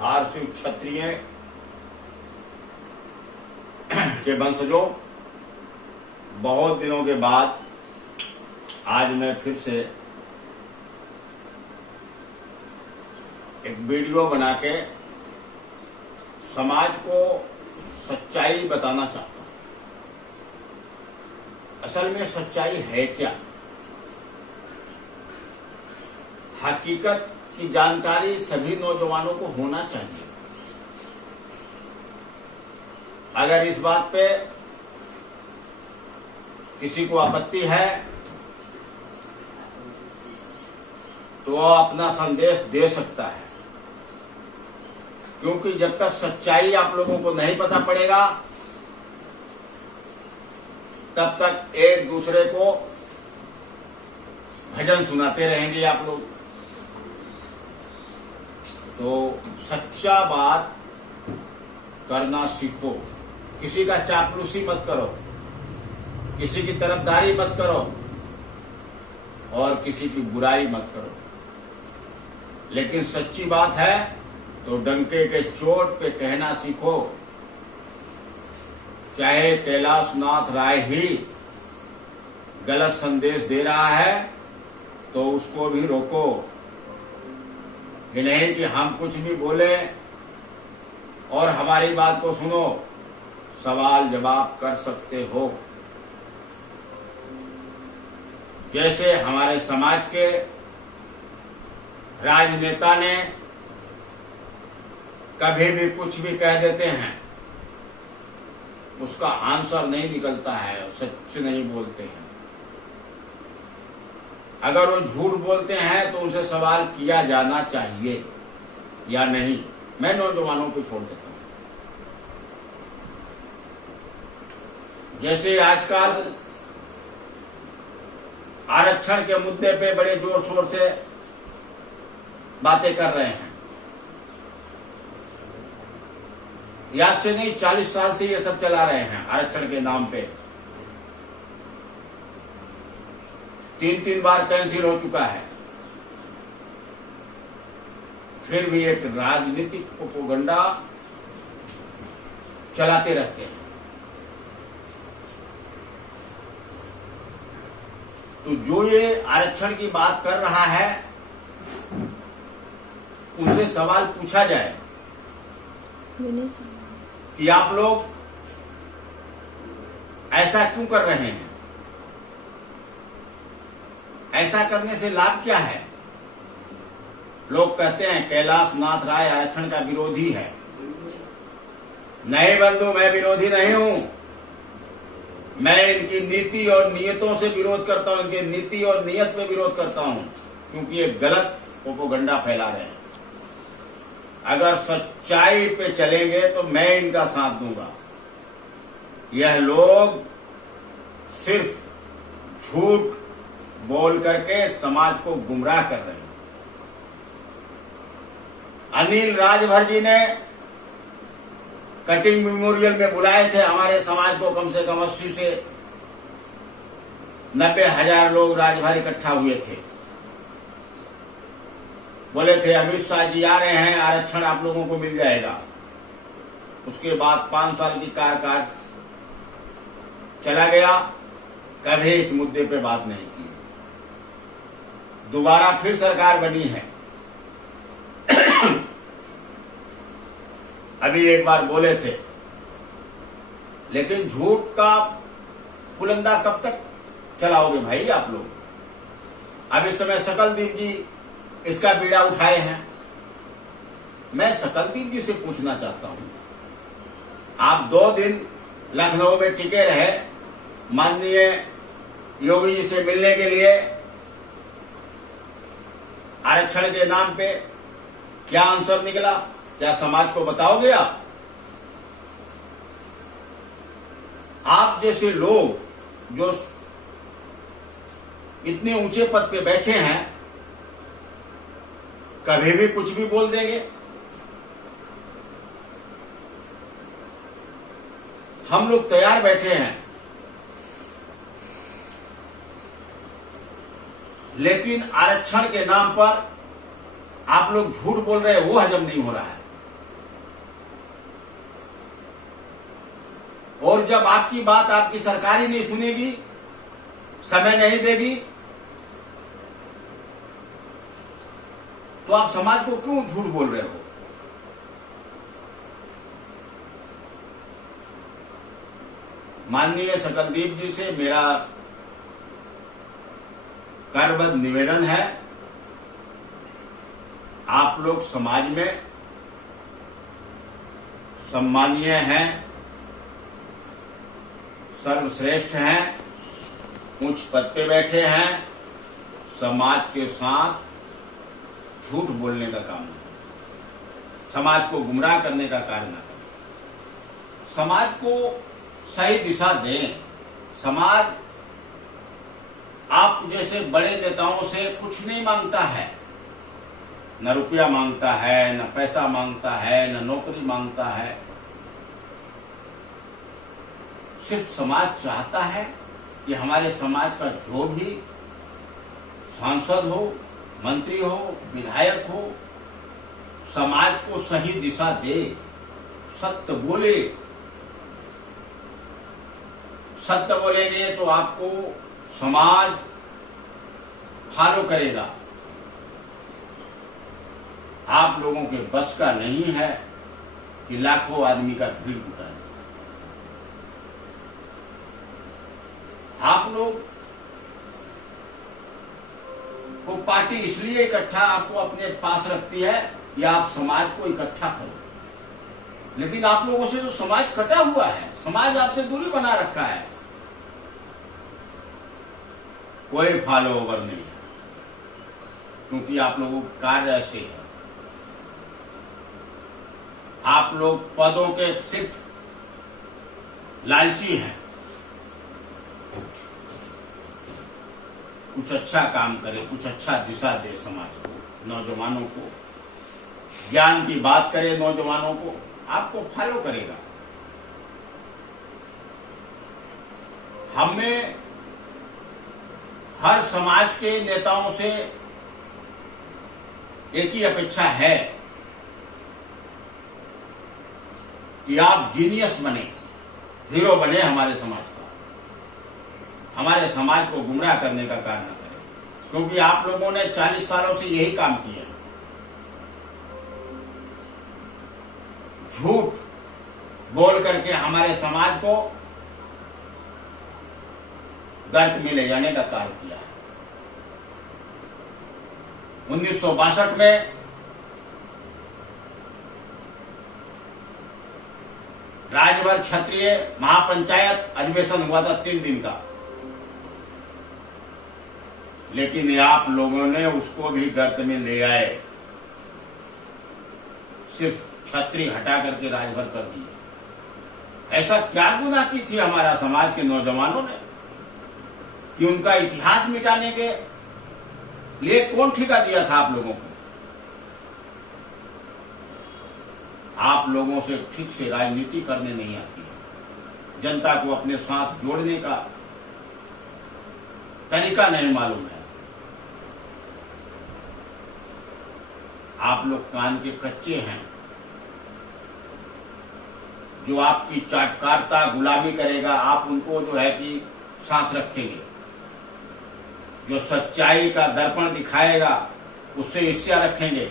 धारसिक क्षत्रिय के वंशजों, बहुत दिनों के बाद आज मैं फिर से एक वीडियो बना के समाज को सच्चाई बताना चाहता हूं। असल में सच्चाई है क्या? हकीकत की जानकारी सभी नौजवानों को होना चाहिए। अगर इस बात पे किसी को आपत्ति है तो वह अपना संदेश दे सकता है, क्योंकि जब तक सच्चाई आप लोगों को नहीं पता पड़ेगा तब तक एक दूसरे को भजन सुनाते रहेंगे आप लोग। तो सच्चा बात करना सीखो। किसी का चापलूसी मत करो, किसी की तरफदारी मत करो और किसी की बुराई मत करो। लेकिन सच्ची बात है तो डंके के चोट पे कहना सीखो। चाहे कैलाश नाथ राय ही गलत संदेश दे रहा है तो उसको भी रोको। ये नहीं कि हम कुछ भी बोले और हमारी बात को सुनो, सवाल जवाब कर सकते हो। जैसे हमारे समाज के राजनेता ने कभी भी कुछ भी कह देते हैं, उसका आंसर नहीं निकलता है, सच नहीं बोलते हैं। अगर वो झूठ बोलते हैं तो उनसे सवाल किया जाना चाहिए या नहीं। मैं नौजवानों को छोड़ देता हूं। जैसे आजकल आरक्षण के मुद्दे पे बड़े जोर शोर से बातें कर रहे हैं। याद से नहीं, 40 साल से ये सब चला रहे हैं आरक्षण के नाम पे। 3 बार कैंसिल हो चुका है। फिर भी एक राजनीतिक प्रोपेगेंडा चलाते रहते हैं। तो जो ये आरक्षण की बात कर रहा है उनसे सवाल पूछा जाए कि आप लोग ऐसा क्यों कर रहे हैं? ऐसा करने से लाभ क्या है? लोग कहते हैं कैलाश नाथ राय आरक्षण का विरोधी है। नहीं बंधु, मैं विरोधी नहीं हूं। मैं इनकी नीति और नियतों से विरोध करता हूं, इनकी नीति और नियत में विरोध करता हूं, क्योंकि ये गलत प्रोपेगेंडा फैला रहे हैं। अगर सच्चाई पे चलेंगे तो मैं इनका साथ दूंगा। यह लोग सिर्फ झूठ बोल करके समाज को गुमराह कर रहे हैं। अनिल राजभर जी ने कटिंग मेमोरियल में बुलाए थे हमारे समाज को। कम से कम 80 से 90 हजार लोग राजभर इकट्ठा हुए थे। बोले थे अमित शाह जी आ रहे हैं, आरक्षण आप लोगों को मिल जाएगा। उसके बाद 5 साल की कार्यकाल चला गया, कभी इस मुद्दे पे बात नहीं की। दोबारा फिर सरकार बनी है। अभी एक बार बोले थे, लेकिन झूठ का पुलंदा कब तक चलाओगे भाई आप लोग? अब इस समय सकलदीप जी इसका बीड़ा उठाए हैं। मैं सकलदीप जी से पूछना चाहता हूं, आप 2 दिन लखनऊ में टिके रहे माननीय योगी जी से मिलने के लिए। आरक्षण के नाम पे क्या आंसर निकला? क्या समाज को बताओगे आप? आप जैसे लोग जो इतने ऊंचे पद पे बैठे हैं कभी भी कुछ भी बोल देंगे। हम लोग तैयार बैठे हैं, लेकिन आरक्षण के नाम पर आप लोग झूठ बोल रहे हैं, वो हजम नहीं हो रहा है। और जब आपकी बात आपकी सरकार ही नहीं सुनेगी, समय नहीं देगी, तो आप समाज को क्यों झूठ बोल रहे हो? माननीय सकलदीप जी से मेरा करबद्ध निवेदन है, आप लोग समाज में सम्मानीय हैं, सर्वश्रेष्ठ हैं, उच्च पद पे बैठे हैं। समाज के साथ झूठ बोलने का काम न करें, समाज को गुमराह करने का कार्य न करें, समाज को सही दिशा दें। समाज आप जैसे बड़े नेताओं से कुछ नहीं मांगता है, न रुपया मांगता है, न पैसा मांगता है, न नौकरी मांगता है। सिर्फ समाज चाहता है कि हमारे समाज का जो भी सांसद हो, मंत्री हो, विधायक हो, समाज को सही दिशा दे, सत्य बोले। सत्य बोलेंगे तो आपको समाज फॉलो करेगा। आप लोगों के बस का नहीं है कि लाखों आदमी का भीड़ जुटा ले। आप लोग को पार्टी इसलिए इकट्ठा आपको अपने पास रखती है कि आप समाज को इकट्ठा करो, लेकिन आप लोगों से जो समाज कटा हुआ है, समाज आपसे दूरी बना रखा है, कोई फॉलो ओवर नहीं है, क्योंकि आप लोगों का कार्य ऐसे है। आप लोग पदों के सिर्फ लालची हैं। कुछ अच्छा काम करे, कुछ अच्छा दिशा दे समाज को, नौजवानों को, ज्ञान की बात करे नौजवानों को, आपको फॉलो करेगा। हमें हर समाज के नेताओं से एक ही अपेक्षा है कि आप जीनियस बने, हीरो बने हमारे समाज का, हमारे समाज को गुमराह करने का कार्य न करें, क्योंकि आप लोगों ने 40 सालों से यही काम किया है। झूठ बोल करके हमारे समाज को गर्त में ले जाने का कार्य किया है। 1962 में राजभर क्षत्रिय महापंचायत अधिवेशन हुआ था 3 दिन का, लेकिन आप लोगों ने उसको भी गर्त में ले आए, सिर्फ क्षत्रिय हटा करके राजभर कर दिए। ऐसा क्या गुनाह की थी हमारा समाज के नौजवानों ने कि उनका इतिहास मिटाने के लिए कौन ठेका दिया था आप लोगों को? आप लोगों से ठीक से राजनीति करने नहीं आती है, जनता को अपने साथ जोड़ने का तरीका नहीं मालूम है। आप लोग कान के कच्चे हैं। जो आपकी चाटकारता गुलामी करेगा, आप उनको जो है कि साथ रखेंगे। जो सच्चाई का दर्पण दिखाएगा, उससे ईर्ष्या रखेंगे।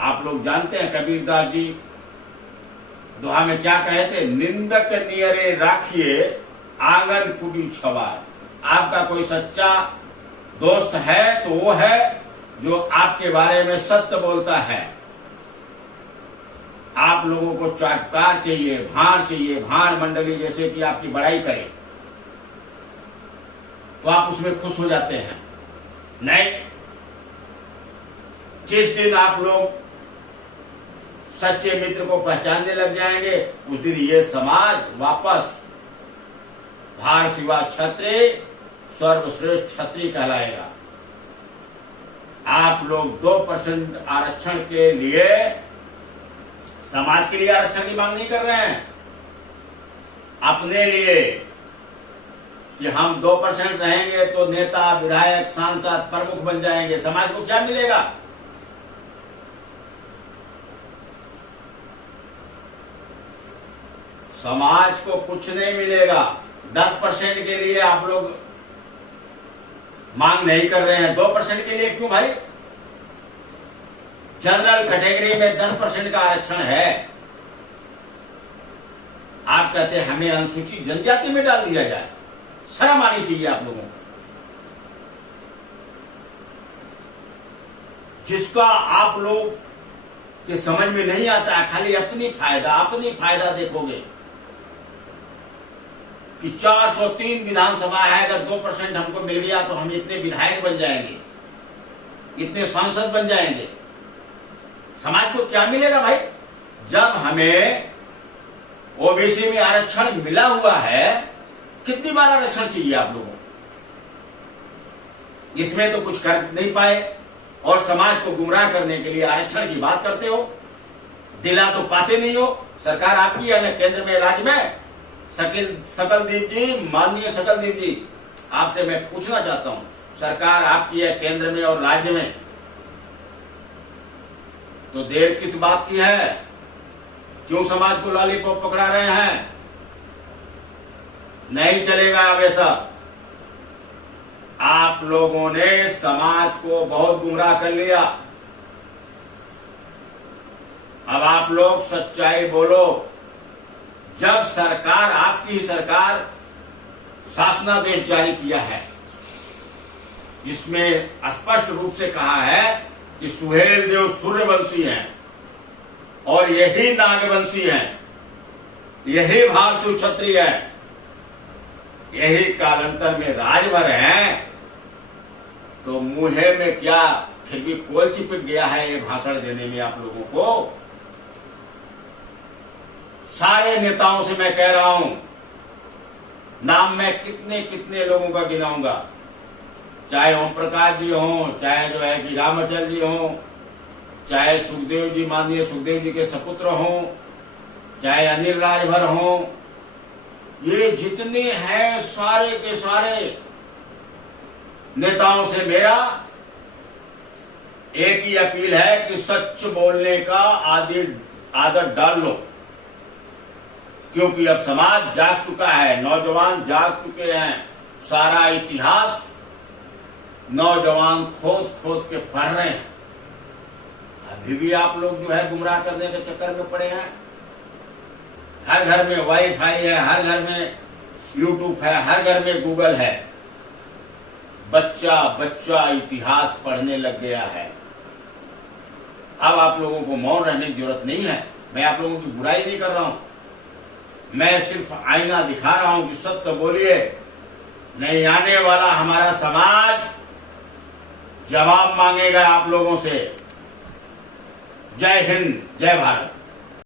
आप लोग जानते हैं कबीरदास जी दोहा में क्या कहे थे? निंदक नियरे राखिए आंगन कुटी छवार। आपका कोई सच्चा दोस्त है तो वो है जो आपके बारे में सत्य बोलता है। आप लोगों को चाटकार चाहिए, भाड़ मंडली जैसे कि आपकी बड़ाई करे तो आप उसमें खुश हो जाते हैं। नहीं, जिस दिन आप लोग सच्चे मित्र को पहचानने लग जाएंगे, उस दिन ये समाज वापस भार शिवा क्षत्रिय सर्वश्रेष्ठ क्षत्रिय कहलाएगा। आप लोग 2% आरक्षण के लिए समाज के लिए आरक्षण की मांग नहीं कर रहे हैं, अपने लिए कि हम 2% रहेंगे तो नेता, विधायक, सांसद, प्रमुख बन जाएंगे। समाज को क्या मिलेगा? समाज को कुछ नहीं मिलेगा। 10% के लिए आप लोग मांग नहीं कर रहे हैं, 2% के लिए क्यों भाई? जनरल कैटेगरी में 10% का आरक्षण है, आप कहते हैं हमें अनुसूचित जनजाति में डाल दिया जाए। शर्म आनी चाहिए आप लोगों को। जिसका आप लोग के समझ में नहीं आता है, खाली अपनी फायदा देखोगे कि 403 विधानसभा है, अगर 2% हमको मिल गया तो हम इतने विधायक बन जाएंगे, इतने सांसद बन जाएंगे। समाज को क्या मिलेगा भाई? जब हमें ओबीसी में आरक्षण मिला हुआ है, कितनी बार आरक्षण चाहिए आप लोगों को? इसमें तो कुछ कर नहीं पाए और समाज को गुमराह करने के लिए आरक्षण की बात करते हो, दिला तो पाते नहीं हो। सरकार आपकी है ना, केंद्र में, राज्य में। सकलदीप जी, माननीय सकलदीप जी, आपसे मैं पूछना चाहता हूं, सरकार आपकी है केंद्र में और राज्य में, तो देर किस बात की है? क्यों समाज को लॉलीपॉप पकड़ा रहे हैं? नहीं चलेगा अब ऐसा। आप लोगों ने समाज को बहुत गुमराह कर लिया। अब आप लोग सच्चाई बोलो। जब सरकार, आपकी ही सरकार, शासनादेश जारी किया है जिसमें स्पष्ट रूप से कहा है कि सुहेल देव सूर्यवंशी हैं और यही नागवंशी हैं, यही भारसु क्षत्रिय है, यही कालांतर में राजभर हैं, तो मुंह में क्या फिर भी कोल चिपक गया है ये भाषण देने में आप लोगों को? सारे नेताओं से मैं कह रहा हूं, नाम मैं कितने कितने लोगों का गिनाऊंगा, चाहे ओम प्रकाश जी हों, चाहे जो है कि रामाचल जी हों, चाहे सुखदेव जी, माननीय सुखदेव जी के सपुत्र हों, चाहे अनिल राजभर हों, ये जितने हैं सारे के सारे नेताओं से मेरा एक ही अपील है कि सच बोलने का आदत डाल लो, क्योंकि अब समाज जाग चुका है, नौजवान जाग चुके हैं। सारा इतिहास नौजवान खोद खोद के पढ़ रहे हैं। अभी भी आप लोग जो है गुमराह करने के चक्कर में पड़े हैं। हर घर में वाईफाई है, हर घर में यूट्यूब है, हर घर में गूगल है। बच्चा बच्चा इतिहास पढ़ने लग गया है। अब आप लोगों को मौन रहने की जरूरत नहीं है। मैं आप लोगों की बुराई नहीं कर रहा हूं, मैं सिर्फ आईना दिखा रहा हूं कि सत्य बोलिए, नहीं आने वाला हमारा समाज जवाब मांगेगा आप लोगों से। जय हिंद, जय भारत।